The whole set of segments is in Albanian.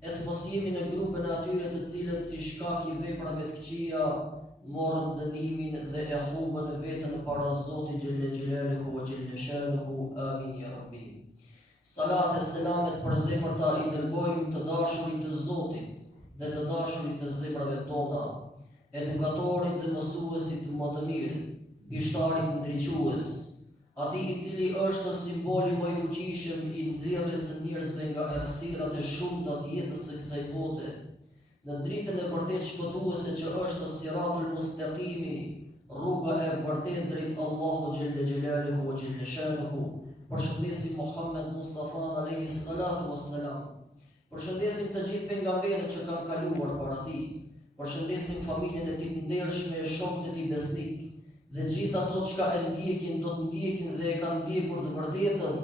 e të mos jemi në grupin e atyre të cilët si shkak i veprave të këqija morën dënimin dhe e humbën vetën para Zotit Gjelle Gjelaluhu wa Gjelle Shanuhu. Amin ya Rabbi. Salat e selamet për zemërta i dërgojmë të dashurit të Zotit dhe të dashurit të zemrave tona, edukatorit dhe mësuesit më të mirë, bishtarit ndriques, ati i cili është simboli më i fuqishëm i nxjerrjes së njerëzve nga errësirat e shumta të jetës së kësaj bote, në dritën e vërtet shpëtuese që është siratul mustaqimi, rruga e vërtet drejt Allahu Gjelle Gjelaluhu wa Gjelle Shanuhu. Përshëndesim Muhammed Mustafa alayhi salatu wassalam. Përshëndesim të gjithë pejgamberët që kanë kaluar para tij. Përshëndesim familjen e tij të ndershme, shokët e tij besnik, dhe gjithë ato që e ndjekin, do të ndjekin dhe e kanë ndjekur të vërtetën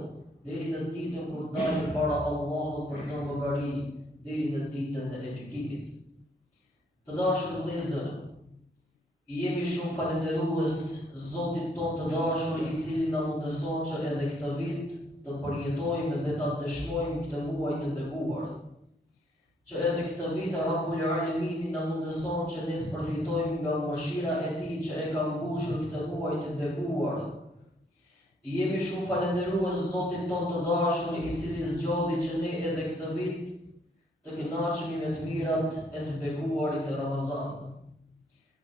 deri në ditën kur dalin para Allahut për të llogari, deri në ditën e gjykimit. Të dashur vëllezër, i jemi shumë falënderues Zotit ton të dashur, i cili na mundëson që edhe këtë vit të përjetojmë dhe ta dëshmojmë këtë muaj të bekuar. Që edhe këtë vit Rabbul Alamin na mundëson që ne të përfitojmë nga mëshira e tij që e ka mbushur këtë muaj të bekuar. I jemi shumë falënderues Zotit ton të dashur, i cili zgjodhi që ne edhe këtë vit të kënaqemi me të mirat e të bekuarit e Ramazanit,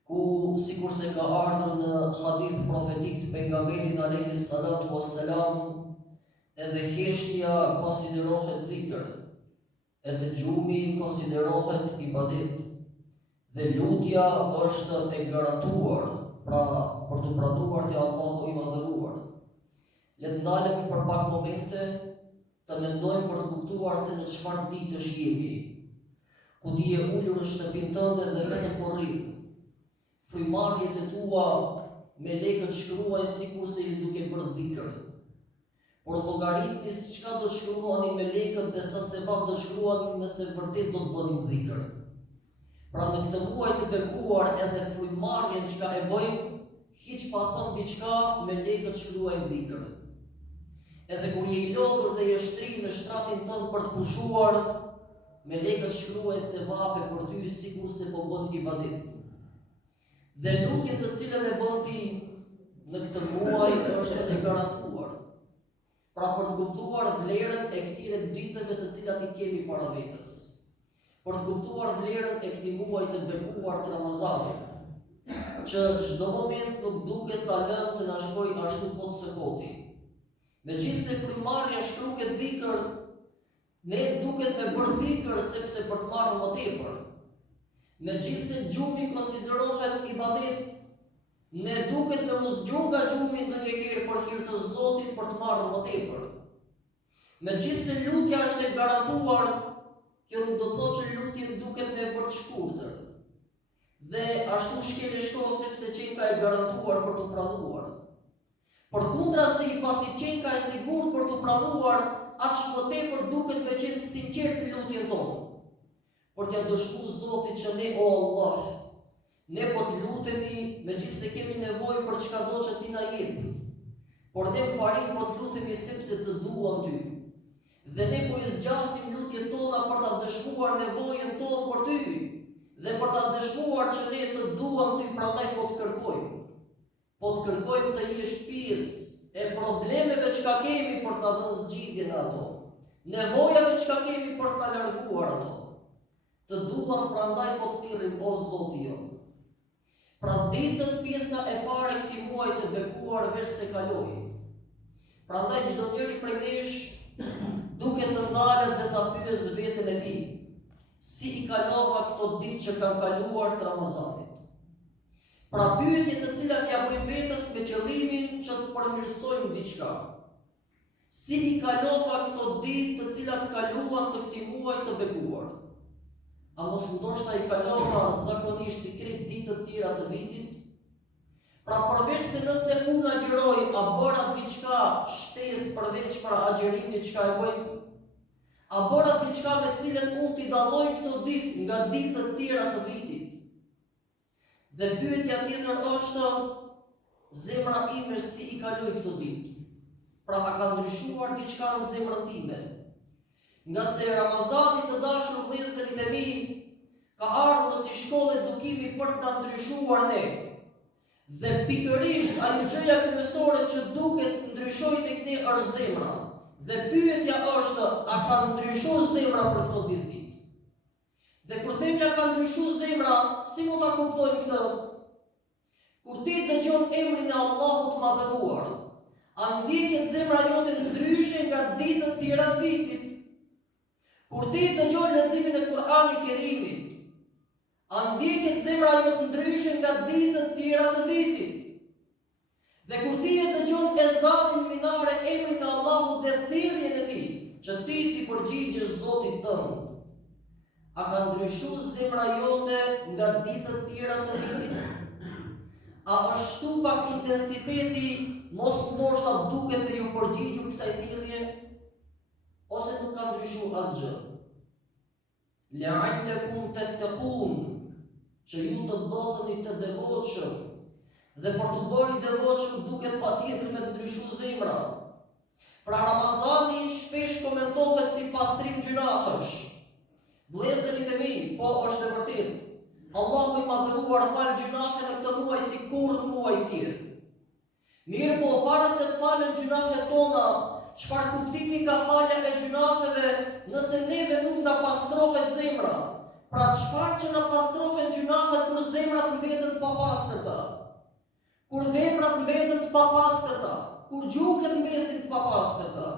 ku sikurse ka ardhur në hadith profetik të pejgamberit alayhi salatu wassalam, edhe heshtja konsiderohet dhikr, edhe gjumi konsiderohet ibadet, dhe lutja është e garantuar për të pranuar te Allahu i madhëruar. Le të ndalemi për pak momente të mendojmë për të kuptuar se në çfarë ditësh jemi, ku ti je ulur në shtëpinë tënde dhe vetëm po rri. Frymarrjet e tua me lekët shkruajnë sikurse i duke bërë dhikr. Por llogaritni çka do të shkruani me lekët dhe sa sevap do shkruani nëse vërtet do të bëni dhikr. Pra në këtë muaj të bekuar edhe frymarrjen çka e bëjmë, hiç pa thënë diçka me lekët shkruajnë dhikr. Edhe kur je i lodhur dhe je shtri në shtratin tënd për të pushuar, me lekët shkruajnë sevape për ty sikurse po bën ibadet. Dhe lutjen të cilën e bën ti në këtë muaj është e garantuar. Pra për të kuptuar vlerën e këtyre ditëve të cilat i kemi para vetes, për të kuptuar vlerën e këtij muaji të bekuar të Ramazanit, që çdo moment nuk duket ta lëmë të na shkojë ashtu kot se koti. Megjithse frymarrja shkruhet dhikr, ne duket me bërë dhikr sepse për të marrë më tepër. Megjithse gjumi konsiderohet ibadet, ne duket me mos gjuh nga gjumi ndonjëherë për hir të Zotit për të marrë më tepër. Megjithse lutja është e garantuar, kjo nuk do të thotë që lutja duket me bërë të shkurtër. Dhe ashtu shkel e shto sepse qenka e garantuar për të pranuar. Përkundrazi, pasi qenka e sigurt për të pranuar, aq më tepër duket me qenë sinqert në lutjen tonë. Por t'ja dëshmu Zotit që ne, o Allah, ne po të lutemi megjithse kemi nevojë për çkado që ti na jep. Por ne parim po të lutemi sepse të duam ty. Dhe ne po i zgjasim lutjet tona për ta dëshmuar nevojën tonë për ty, dhe për ta dëshmuar që ne të duam ty, prandaj po të kërkojmë. Po të kërkojmë të jesh pjesë e problemeve që kemi për ta dhënë zgjidhje në ato, nevojave që kemi për ta larguar ato. Të duam, prandaj po të thirrim, o Zoti jon. Pra ditët pjesa e parë e këtij muaji të bekuar veç se kaloi. Prandaj çdo njeri prej nesh duhet të ndalet dhe ta pyes veten e tij, si i kalova këto ditë që kanë kaluar të Ramazanit. Pra pyetje të cilat ja bëjmë vetes me qëllimin që të përmirësojmë diçka. Si i kalova këto ditë të cilat kaluan të këtij muaji të bekuar? A mos ndoshta i kalova zakonisht si krejt ditët tjera të vitit? Pra përveç se nëse unë agjeroj, a bëra diçka shtesë përveç pra agjerimit çka e bëj? A bëra diçka me cilën unë t'i dalloj këto ditë nga ditët tjera të vitit? Dhe pyetja tjetër është, zemra ime si i kaloi këto ditë? Pra a ka ndryshuar diçka në zemrën time? Nga se Ramazani të dashur vëllezërit e mi, ka ardhur si shkollë edukimi për të ndryshuar ne. Dhe pikërisht ajo gjëja kryesore që duhet ndryshoj tek ne është zemra. Dhe pyetja është, a ka ndryshuar zemra për këto 10 ditë? Dhe kur them ja ka ndryshuar zemra, si mund ta kuptojmë këtë? Kur ti dëgjon emrin e Allahut të Madhëruar, a ndjehet zemra jote ndryshe nga ditët e tjera të vitit? Kur ti dëgjon leximin e Kur'anit Kerimit, a ndjehet zemra jote ndryshe nga ditët e tjera të vitit? Dhe kur ti e dëgjon ezanin minare, emrin e Allahut dhe thirrjen e tij, që ti përgjigjesh Zotit tënd, a ka ndryshuar zemra jote nga ditët e tjera të vitit? A është shtu pak intensiteti, mos ndoshta duket me ju përgjigjur kësaj thirrje, ose nuk ka ndryshuar asgjë? La'allakum tattaqun, që ju të bëheni të devotshëm, dhe për të bërë i devotshëm duket patjetër me të ndryshuar zemra. Pra Ramazani shpesh komentohet si pastrim gjunahësh. Vëllezërit e mi, po është e vërtetë. Allahu i Madhëruar fal gjunahe në këtë muaj si kur në muaj tjerë. Mirë po, para se të falen gjunahe tona, çfarë kuptimi ka falja e gjunaheve nëse neve nuk na pastrohet zemra? Pra çfarë që na pastrohen gjunahet kur zemrat mbeten të papastërta? Kur veprat mbeten të papastërta? Kur gjuhët mbesin të papastërta?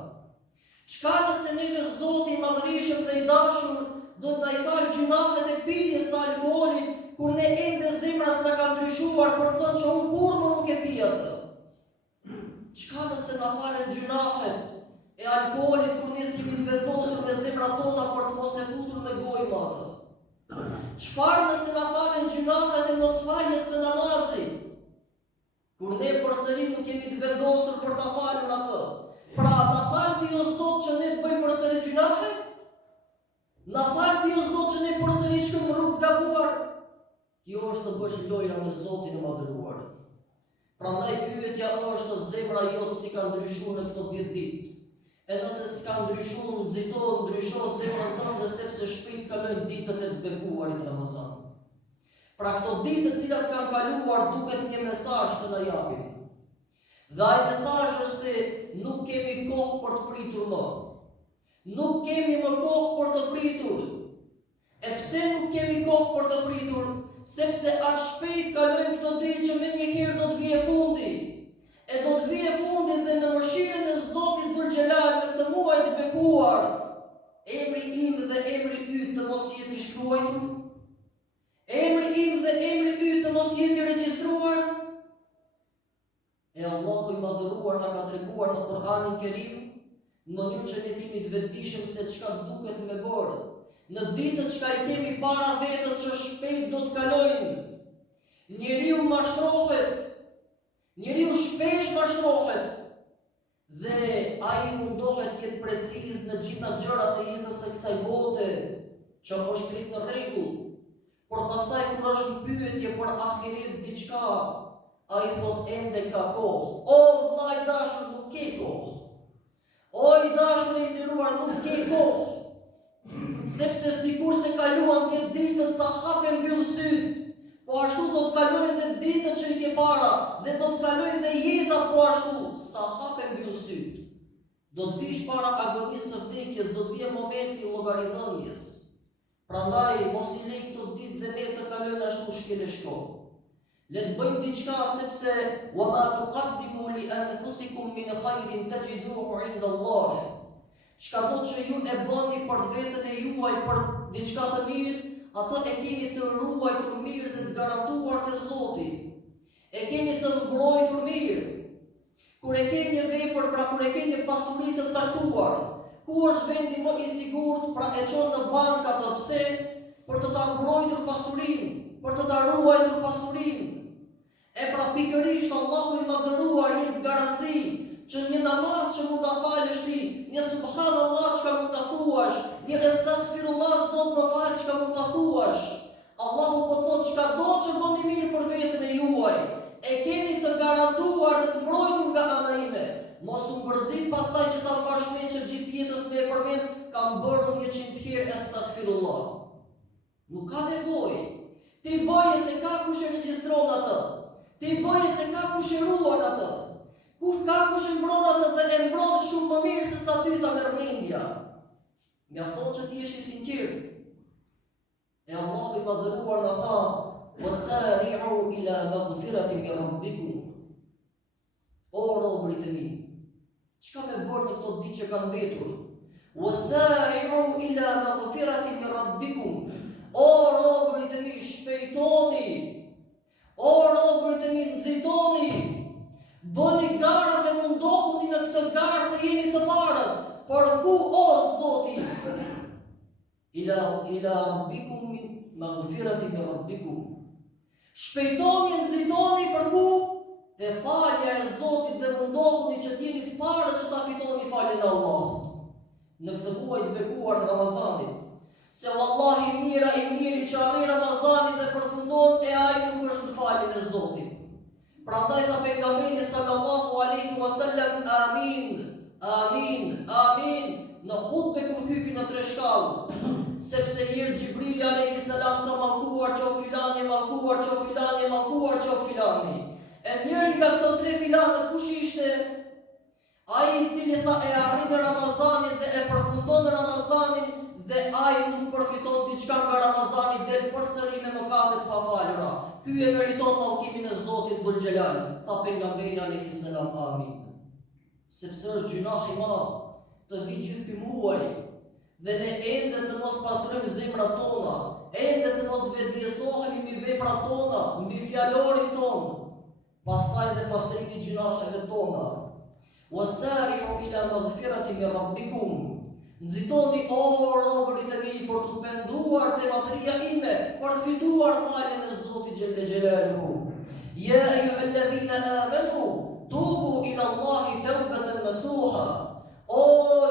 Çka nëse neve Zoti i Madhërisht dhe i dashur do të na i falë gjunahet e pirjes së alkoolit, kur ne ende zemra s'na ka ndryshuar për të thënë që unë kurrë nuk e pi atë? Çka nëse na falen gjunahet e alkoolit kur ne jemi të vendosur me zemrat tona për të mos e futur në gojë me atë? Çfarë nëse na falen gjunahet e mosfaljes së namazit, kur ne përsëri nuk jemi të vendosur për ta falur atë? Pra na fal ti o Zot që ne të bëjmë përsëri gjunahe? Na fal ti o Zot që ne përsëri shkojmë në rrugë të gabuar? Kjo është të bësh lojra me Zotin e Madhëruar. Prandaj pyetja është, zemra jote si ka ndryshuar në këto 10 ditë? E nëse s'ka ndryshuar, ndrysho zemrën tënde, sepse shpejt kalojnë ditët e të bekuarit Ramazan. Pra këto ditë të cilat kanë kaluar duket një mesazh të na japin. Dhe ai mesazh është se nuk kemi kohë për të pritur më. Nuk kemi më kohë për të pritur. E pse nuk kemi kohë për të pritur? Sepse aq shpejt kalojnë këto ditë që me njëherë do të vijë fundi. E do të vijë fundi dhe në mëshirën e Zotit Dhul Xhelal në këtë muaj të bekuar, emri im dhe emri yt të mos jetë i shkruar, emri im dhe emri yt të mos jetë i regjistruar. E Allahu i Madhëruar na ka treguar në Kur'anin Kerim në mënyrë që ne jemi të vetëdijshëm se çka duhet me bërë në ditët që i kemi para vetës që shpejt do të kalojnë. Njeriu mashtrohet, njeriu shpesh mashtrohet, dhe ai mundohet të jetë preciz në gjitha gjërat e jetës së kësaj bote, që është krijt në rregull, por pastaj kur është në pyetje për ahiret diçka, ai thot ende ka kohë. O vllai i dashur, nuk ke kohë. O i dashur i nderuar, nuk ke kohë. Sepse sikur se kaluan 10 ditët sa hapen mbyll syt, po ashtu do të kalojnë dhe ditët që i ke para, dhe do të kalojnë dhe jeta po ashtu, sa hapen mbyll syt. Do të vish para agonisë së vdekjes, do të vijë momenti i llogaridhënies. Prandaj mos i lej këto ditë dhe ne të kalojnë ashtu shkeleshko. Le të bëjmë diçka, sepse wa ma tuqaddimu li anfusikum min khairin tajiduhu 'inda Allah. Çka do që ju e bëni për veten e juaj për diçka të mirë, atë e keni të ruajtur mirë dhe të garantuar te Zoti. E keni të mbrojtur mirë. Kur e keni një vepër, pra kur e keni pasuri të caktuar, ku është vendi më i sigurt, pra e çon në bank atë, pse? Për të ta mbrojtur pasurinë, për të ta ruajtur pasurinë. E pra pikërisht Allahu i Madhëruar jep garanci që një namaz që mund ta falësh ti, një subhanallah që mund ta thuash, një astaghfirullah Zot më fal që mund ta thuash. Allahu po thotë çka do që bëni mirë për veten e juaj, e keni të garantuar dhe të mbrojtur nga ana ime. Mos u mërzit pastaj që ta mbash mend që gjithë jetës me e përmend kam bërë 100 herë astaghfirullah. Nuk ka nevojë. Ti bëje se ka kush e regjistron atë. Ti bëje se ka kush e ruan atë. Ka kush e mbron atë dhe e mbron shumë më mirë se sa ty ta merr mendja. Mjafton që ti jesh i sinqert. E Allahu i madhëruar na tha: "Wasari'u ila maghfiratin min rabbikum." O robërit e mi, çka me bërë në këto ditë që kanë mbetur? "Wasari'u ila maghfiratin min rabbikum." O robërit e mi, shpejtoni. O robërit e mi, nxitoni. Bëni gara dhe mundohuni në këtë garë të jeni të parë. Por ku o Zoti? Ila rabbikum min maghfiratin min rabbikum. Shpejtoni, nxitoni për ku? Te falja e Zotit dhe mundohuni që t'jeni të parë që ta fitoni faljen e Allahut. Në këtë muaj të bekuar të Ramazanit. Se wallahi mira i miri që arri Ramazanit dhe përfundon e ai nuk është në faljen e Zotit. Prandaj tha pejgamberi sallallahu alaihi wasallam: Amin, amin, amin, në hutbe kur hypi në treshkallë. Sepse herë Gjibrili alayhi salam tha: mallkuar qof filani, mallkuar qof filani, mallkuar qof filani. E njëri nga këto 3 filanët kush ishte? Ai i cili tha e arrin Ramazanin dhe e përfundon Ramazanin dhe ai nuk përfiton diçka nga Ramazani del përsëri me mëkatet pa falura. Ky e meriton mallkimin e Zotit Dhul Xhelal. Tha pejgamberi alayhi salam: amin. Sepse është gjunah i madh të vi gjithë ky muaj dhe ne ende të mos pastrojmë zemrat tona, ende të mos vetëdijsohemi mbi veprat tona, mbi fjalorin ton. Pastaj dhe pastrimi i gjunaheve tona. Wasari'u ila maghfiratin min rabbikum. Nxitoni o robërit e mi për të penduar te madhëria ime, për të fituar faljen e Zotit Xhelle Xhelaluhu. Ya ayyuhalladhina amanu tubu ila Allahi tawbatan nasuha. O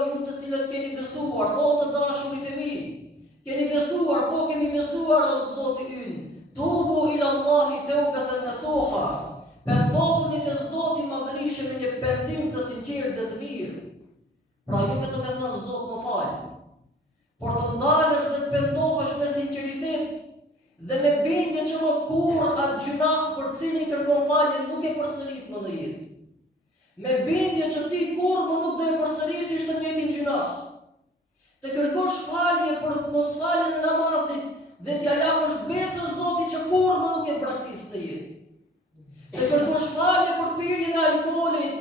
ju të cilët keni besuar, o të dashurit e mi, keni besuar, po kemi besuar o Zoti ynë. Tubu ila Allahi tawbatan nasuha. Pendohuni te Zoti madhërisht me një pendim të sinqert dhe të mirë. Pra ju vetëm e thënë Zot më fal. Por të ndalesh dhe të pendohesh me sinqeritet dhe me bindje që më kur atë gjunah për cilin kërkon falje nuk e përsërit më në jetë. Me bindje që ti kur më nuk do e përsërisësh të njëjtin gjunah. Të kërkosh falje për mos faljen e namazit dhe t'ja japësh besën Zotit që kur më nuk e praktis në jetë. Të kërkosh falje për pirjen e alkoolit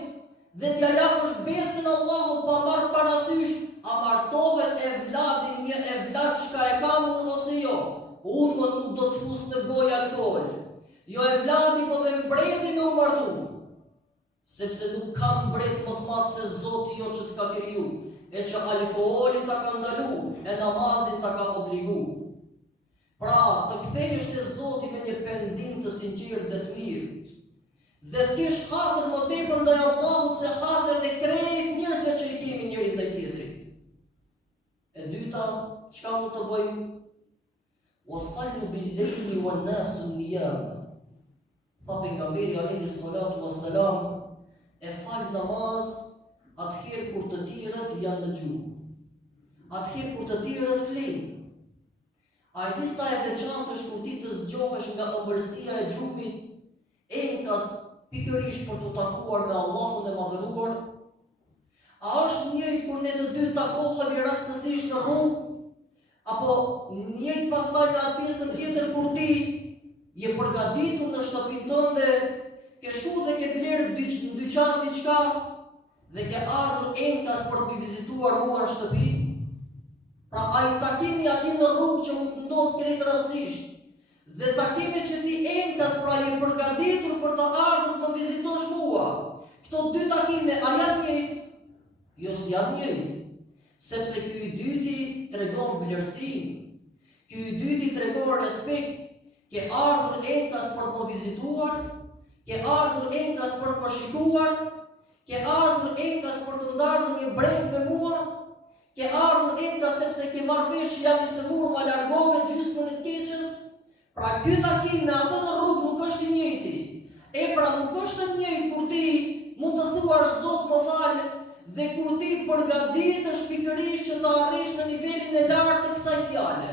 dhe t'ja japësh besën Allahut pa marrë parasysh a martohet e vladin një e vlad çka e kam unë ose jo. Unë më nuk do të fus në gojë alkool. Jo e vladi po dhe mbreti me u martu. Sepse nuk kam mbret më të madh se Zoti jo që të ka kriju, e që alkoolin ta ka ndalu, e namazin ta ka obligu. Pra, të kthehesh te Zoti me një pendim të sinqert dhe të mirë. Dhe të kesh hatër më tepër ndaj Allahut se hatret e krejt njerëzve që i kemi njëri ndaj tjetrit. E dyta, çka mund të bëjmë? Wasallu bil-lejli wan-nasu niyam. Tha pejgamberi alayhi salatu wassalam: e fal namaz atëherë kur të tjerët janë në gjumë. Atëherë kur të tjerët flinë. A e di sa e veçantë është kur ti të zgjohesh nga ëmbëlsia e gjumit, enkas pikërisht për të takuar me Allahun e madhëruar? A është njëjtë kur ne të dy takohemi rastësisht në rrugë, apo njëjtë pastaj në atë pjesën tjetër kur ti je përgatitur në shtëpinë tënde, ke shku dhe ke blerë në dyqan diçka dhe ke ardhur enkas për të vizituar mua në shtëpi? Pra ai takimi aty në rrugë që mund të ndodh krejt rastësisht, dhe takimi që ti enkas pra je përgatitur për të ardhur të vizitosh mua, këto dy takime a janë njëjtë? Jo, si janë njëjtë, sepse ky i dyti tregon vlerësim, ky i dyti tregon respekt. Ke ardhur enkas për të vizituar, ke ardhur enkas për të shikuar, ke ardhur enkas për të ndarë në një breng me mua, ke ardhur enkas sepse ke marrë vesh që jam i sëmur ma largove gjysmën e të keqës. Pra ky takim me ato në rrugë nuk është i njëjti. E pra nuk është i njëjtë kur ti mund të thuash Zot më fal dhe kur ti përgatitesh pikërisht që të arrish në nivelin e lartë të kësaj fjale.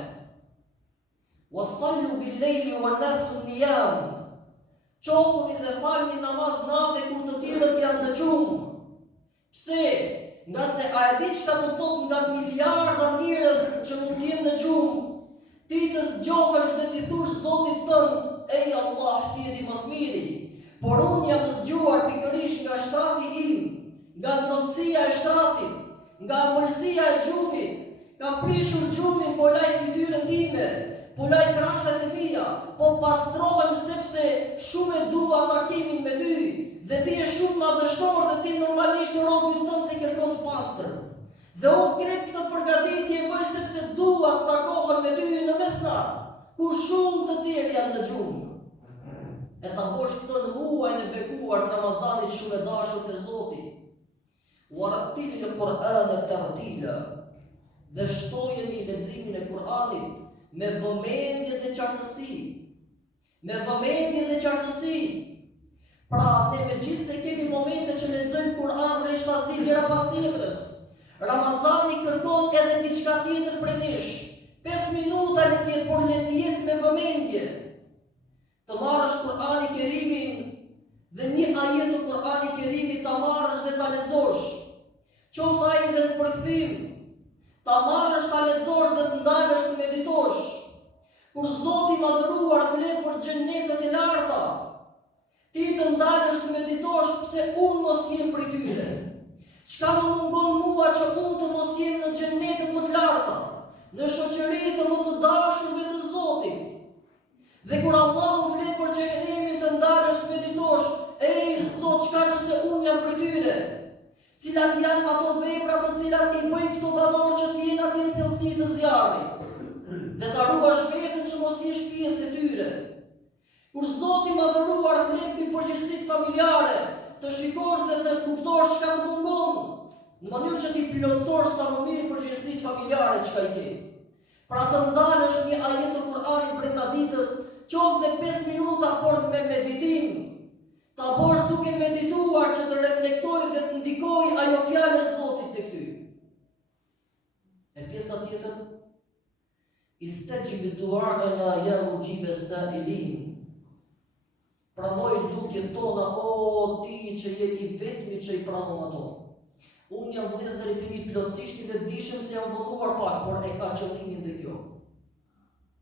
Wasallu bil-lejli wan-nasu niyam. Qohuni dhe falni namaz natë kur të tjerët janë në gjumë. Pse? Nga se a e di çka do të thotë nga miliarda njerëz që mund të jenë në gjumë, ti të zgjohesh dhe ti thush Zotit tënd, ej Allah, ti je i mëshmiri. Por unë jam zgjuar pikërisht nga shtrati im, nga ndrohtësia e shtratit, nga ëmbëlsia e gjumit, kam prishur gjumin po laj fytyrën time, po laj krahët e mia, po pastrohem sepse shumë e dua takimin me ty, dhe ti je shumë madhështor dhe ti normalisht robin tënd të kërkon të pastër. Dhe unë kretë këtë përgatitje e bëj sepse dua të takohem me ty në mesnatë, kur shumë të tjerë janë në gjumë. E ta bosh këtë në muajin e bekuar të Ramazanit shumë e dashur te Zoti. Warattilil Qur'ana tartila. Dhe shtojeni leximin e Kur'anit me vëmendje dhe qartësi. Me vëmendje dhe qartësi. Pra, ne me gjithë se kemi momente që lexojmë Kur'an rresht asi njëra pas tjetrës. Ramazani kërkon edhe diçka tjetër prej nesh. 5 minuta le të jetë, por le të jetë me vëmendje. Të marrësh Kur'ani Kerimin dhe një ajet të Kur'ani Kerimit ta marrësh dhe ta lexosh. Qoftë ai edhe në përkthim, ta marrësh ta lexosh dhe të ndalesh të meditosh. Kur Zoti i madhëruar flet për xhenetet e larta, ti të ndalesh të meditosh pse unë mos jem prej tyre. Çka më mungon mua që unë të mos jem në xhenetet më të larta, në shoqëri të më të dashurve të Zotit. Dhe kur Allahu flet për xhenemin të ndalesh të meditosh, ej Zot, çka nëse unë jam prej tyre? Cilat janë ato vepra të cilat i bëjnë këto banorë që të jenë aty në thellësi të zjarrit? Dhe ta ruash veten që mos jesh pjesë e tyre. Kur Zoti i madhëruar flet mbi përgjegjësitë familjare, të shikosh dhe të kuptosh çka të mungon, në mënyrë që ti plotësosh sa më mirë përgjegjësitë familjare çka i ke. Pra të ndalesh një ajet të Kur'anit brenda ditës, qoftë 5 minuta, por me meditim. Ta bosh duke medituar që të reflektoj dhe të ndikoj ajo fjalë e Zotit tek ty. E pjesa tjetër, istajib du'ana ya mujib as-sa'ilin. Pranoj lutjet tona, o ti që je i vetmi që i pranon ato. Unë jam vëllezërit e mi plotësisht i vetëdijshëm se jam volluar pak, por e ka qëllimin dhe kjo.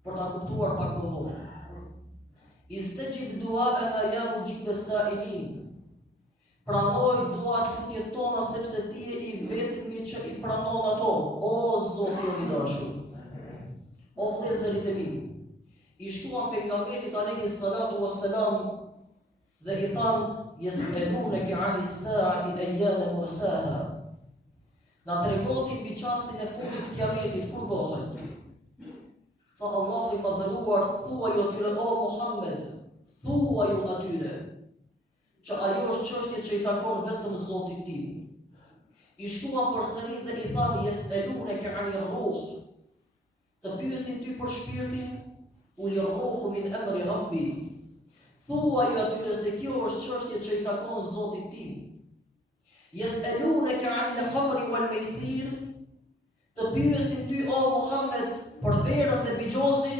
Por ta kuptuar pak më vonë. Istajib du'ana ya mujib as-sa'ilin. Pranoj duat lutjet tona sepse ti je i vetmi që i pranon ato, o Zoti i dashur. O vëllezërit e mi, i shkuan pejgamberit alayhi salatu wassalam dhe i thanë, yes'alunaka 'ani s-sa'ati ayyana mursaha. Na tregotin mbi çastin e fundit të kiametit, kur bëhet? Tha Allahu i madhëruar, thuaj atyre, o Muhammed, thuaj atyre, që ajo është çështje që i takon vetëm Zotit tim. I shkuan përsëri dhe i thanë, yes'alunaka 'ani r-ruh. Të pyesin ty për shpirtin, uli r-ruhu min amri rabbi. Thuaj atyre se kjo është çështje që i takon Zotit tim. Yes'alunaka 'ani l-khamri wal-maisir. Të pyesin ty, o Muhammed, për verën dhe bigjozin,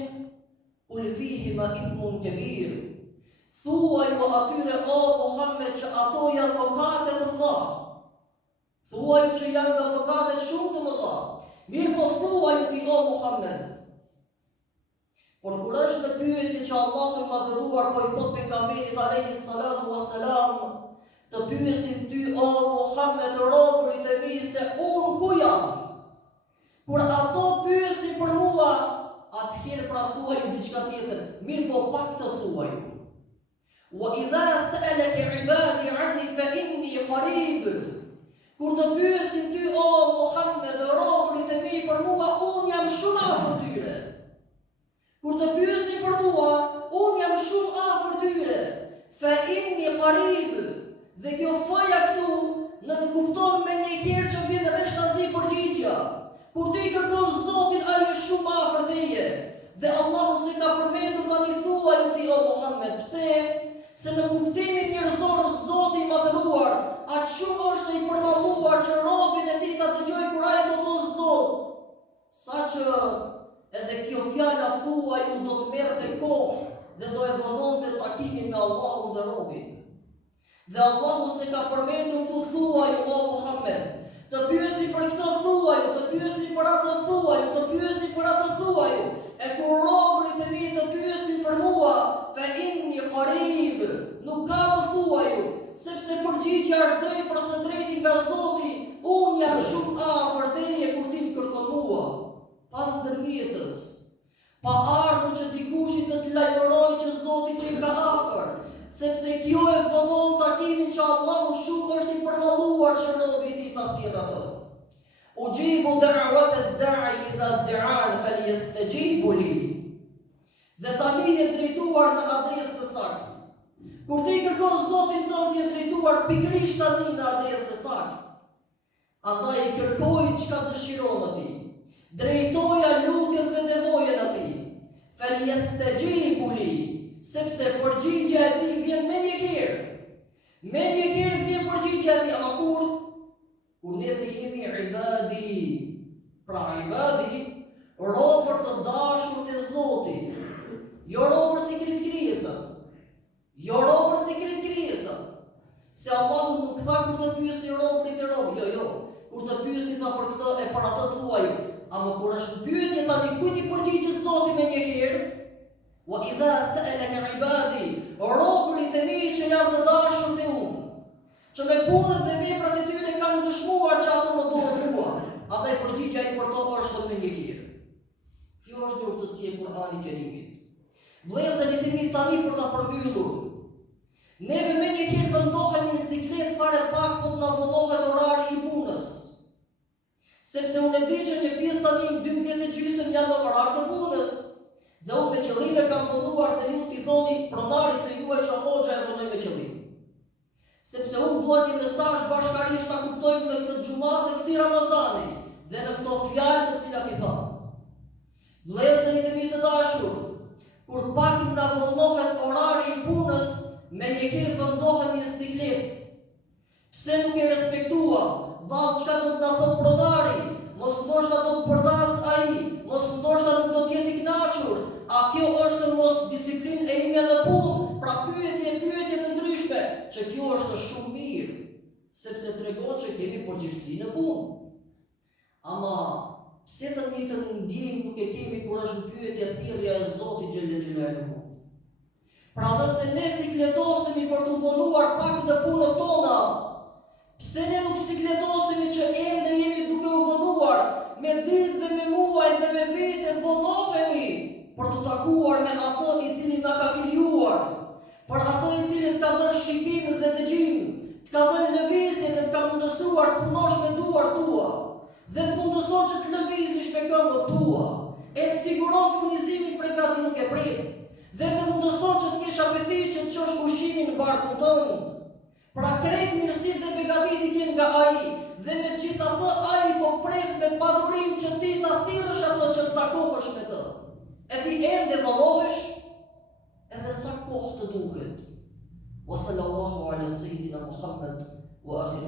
ul fihima ithmun kabir. Thuaj atyre, o Muhammed, që ato janë mëkate të mëdha. Thuaj që janë nga mëkatet shumë të mëdha. Mirë po thuaj ti, o Muhammed. Por kur është në pyetje që Allahu i madhëruar po i thot pejgamberit alayhi salatu wassalam, të pyesin ty, o Muhammed, robërit e mi, se unë ku jam? Kur ato pyesin për mua, atëherë pra thuaj diçka tjetër. Mirë po pak të thuaj. Wa idha sa'alaka 'ibadi 'anni fa inni qarib. Kur të pyesin ty, o Muhammed, robërit e mi për mua, unë jam shumë afër tyre. Kur të pyesin për mua, unë jam shumë afër tyre. Fa inni qarib. Dhe kjo faja këtu në kupton me një herë që vjen rreshtazi përgjigja. Kur ti kërkon Zotin, ai është shumë afër teje. Dhe Allahu se ka përmendur tani thuaj ti, o Muhammed, pse? Se në kuptimin njerëzor Zoti i madhëruar, aq shumë është i përmalluar që Sa që edhe kjo fjala thuaju do të merrte kohë dhe do e vononte takimin me Allahun dhe robin. Dhe Allahu se ka përmendur të thuaju o Muhammed, të pyesi për këtë thuaju, të pyesi për atë thuaju, të pyesi për atë thuaju, e kur robërit e mi të pyesin për mua, fe inni qarib, nuk ka më thuaju, sepse përgjigja është drejt për së drejti nga Zoti, unë jam shumë afër teje kur ti më kërkon mua, pa ndërmjetës, pa ardhur që dikushit të lajmëroj që Zoti që i ka afër, sepse kjo e vonon takimin që Allahu shumë është i përballuar që robi i tij ta thirrë atë. Ujibu da'wat ad-da'i idha da'an falyastajibu li. Dhe tani je drejtuar në adresë të saktë. Kur ti kërkon Zotin tënd je drejtuar pikërisht tani në adresë të saktë. Andaj kërkoj çka dëshiron ti. Drejtoja lutjen dhe nevojën atij. Falyastajibu li. Sepse përgjigja e tij vjen me një herë. Me një herë vjen përgjigja e tij, ama kur ne të jemi ibadi, pra ibadi, robër të dashur të Zotit, jo robër si krijesën, jo robër si krijesën. Se Allahu nuk tha kur të pyesi robërit e rob, jo, kur të pyesi tha për këtë e për atë thuaj, ama kur është pyetje tani kujt i përgjigjet Zoti me një herë, wa idha sa'alaka ibadi, robërit e mi që janë të dashur të unë, që me punët dhe veprat e tyre kanë dëshmuar që ato më duhet mua, andaj përgjigja i për to është me një herë. Kjo është një urtësi e Kur'anit Kerimit. Vëllezërit e mi tani për ta përmbyllur, neve me një herë vendohemi në siklet fare pak po të na vonohet orari i punës. Sepse unë e di që një pjesë tani 12:30 janë në orar të punës. Dhe unë me qëllime kam vonuar të ju t'i thoni pronarit të juaj që hoxha e vonoj me qëllim. Sepse unë duhet një mesazh bashkarisht ta kuptojmë në këtë xhumat të këtij Ramazani dhe në këto fjalë të cilat i tha. Vëllezërit e mi të dashur, kur pak na vonohet orari i punës, me një herë vendohemi në siklet. Pse nuk e respektua? Vallë çka do të na thot pronari? Mos ndoshta do të përdas ai, mos ndoshta nuk do të jetë i kënaqur. A kjo është mos disiplinë e ime në punë? Pra pyetje të ndryshme, që kjo është shumë mirë, sepse tregon që kemi përgjegjësi në punë. Ama pse të njëjtën ndjenjë nuk e kemi kur është pyetja thirrja e Zotit xhel xhelaluhu? Pra nëse ne sikletosemi për të vonuar pak në punën tona, pse ne nuk sikletosemi që ende jemi duke u vonuar, me ditë dhe me muaj dhe me vite vonohemi për të takuar me ato i cili na ka krijuar, për ato i cili të ka dhënë shikimin dhe dëgjimin, të ka dhënë lëvizje dhe të ka mundësuar të punosh me duart tua, dhe të mundëson që të lëvizësh me këmbët tua, e të siguron furnizimin prej gati nuk e prit, dhe të mundëson që të kesh apetit që të çosh ushqimin në barkun tënd. Pra krejt mirësit dhe begatit i kjen nga ai, dhe me gjithë ato ai po pret me padurim që ti ta thirrësh ato që të takohesh me të. E ti ende vallohesh, edhe sa kohë të duhet. Wa sallallahu ala sayyidina Muhammad wa akhir